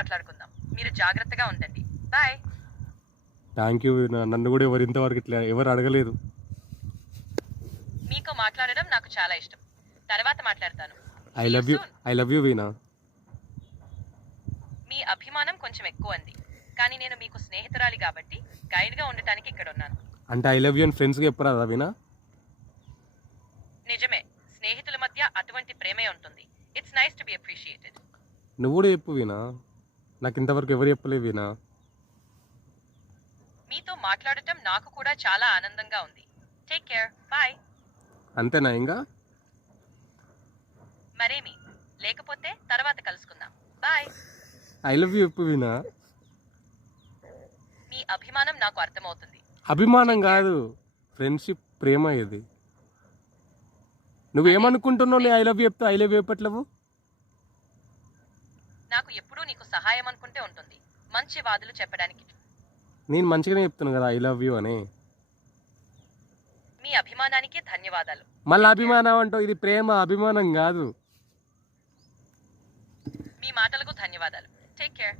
మాట్లాడుకుందాం. మీరు జాగ్రత్తగా ఉండండి. బాయ్. Thank you. నన్ను కూడా ఎవరు ఇంతవరకు ఇట్లా ఎవరు అడగలేదు. మీతో మాట్లాడడం నాకు చాలా ఇష్టం. తర్వాత మాట్లాడతాను. ఐ లవ్ యూ వీణా. మీ అభిమానం కొంచెం ఎక్కువ అంది, కానీ నేను మీకు స్నేహితురాలి కాబట్టి గైడ్గా ఉండటానికి ఇక్కడ ఉన్నాను. అంటే ఐ లవ్ యూ అని ఫ్రెండ్స్కి చెప్పరాదా వీణా? నిజమే, స్నేహితుల మధ్య అటువంటి ప్రేమే ఉంటుంది. It's nice to be appreciated. నువ్వు కూడా చెప్పు వీణా, నాకు ఇంతవరకు ఎవరు చెప్పలేదు వీణా. మీతో మాట్లాడటం నాకు కూడా చాలా ఆనందంగా ఉంది. Take care. బాయ్. అంతేనా ఇంకా? మరేమి లేకపోతే తర్వాత కలుసుకుందాం. బాయ్. ఐ లవ్ యూ చెప్పు వీణా. మీ అభిమానం నాకు అర్థమవుతుంది. అభిమానం కాదు, ఫ్రెండ్షిప్, ప్రేమ ఇది. నువ్వేమనుకుంటున్నావు? నీ ఐ లవ్ యూ చెప్తే ఐ లవ్ యూ చెప్పట్లేవు. నాకు ఎప్పుడూ నీకు సహాయం అనుకుంటే ఉంటుంది, మంచి వాదులు చెప్పడానికి. నేను మంచిగానే చెప్తున్నా కదా ఐ లవ్ యూ అని. మీ అభిమానానికి ధన్యవాదాలు. మళ్ళీ అభిమానం అంటావు, ఇది ప్రేమ, అభిమానం కాదు. మీ మాటలకు ధన్యవాదాలు. Take care.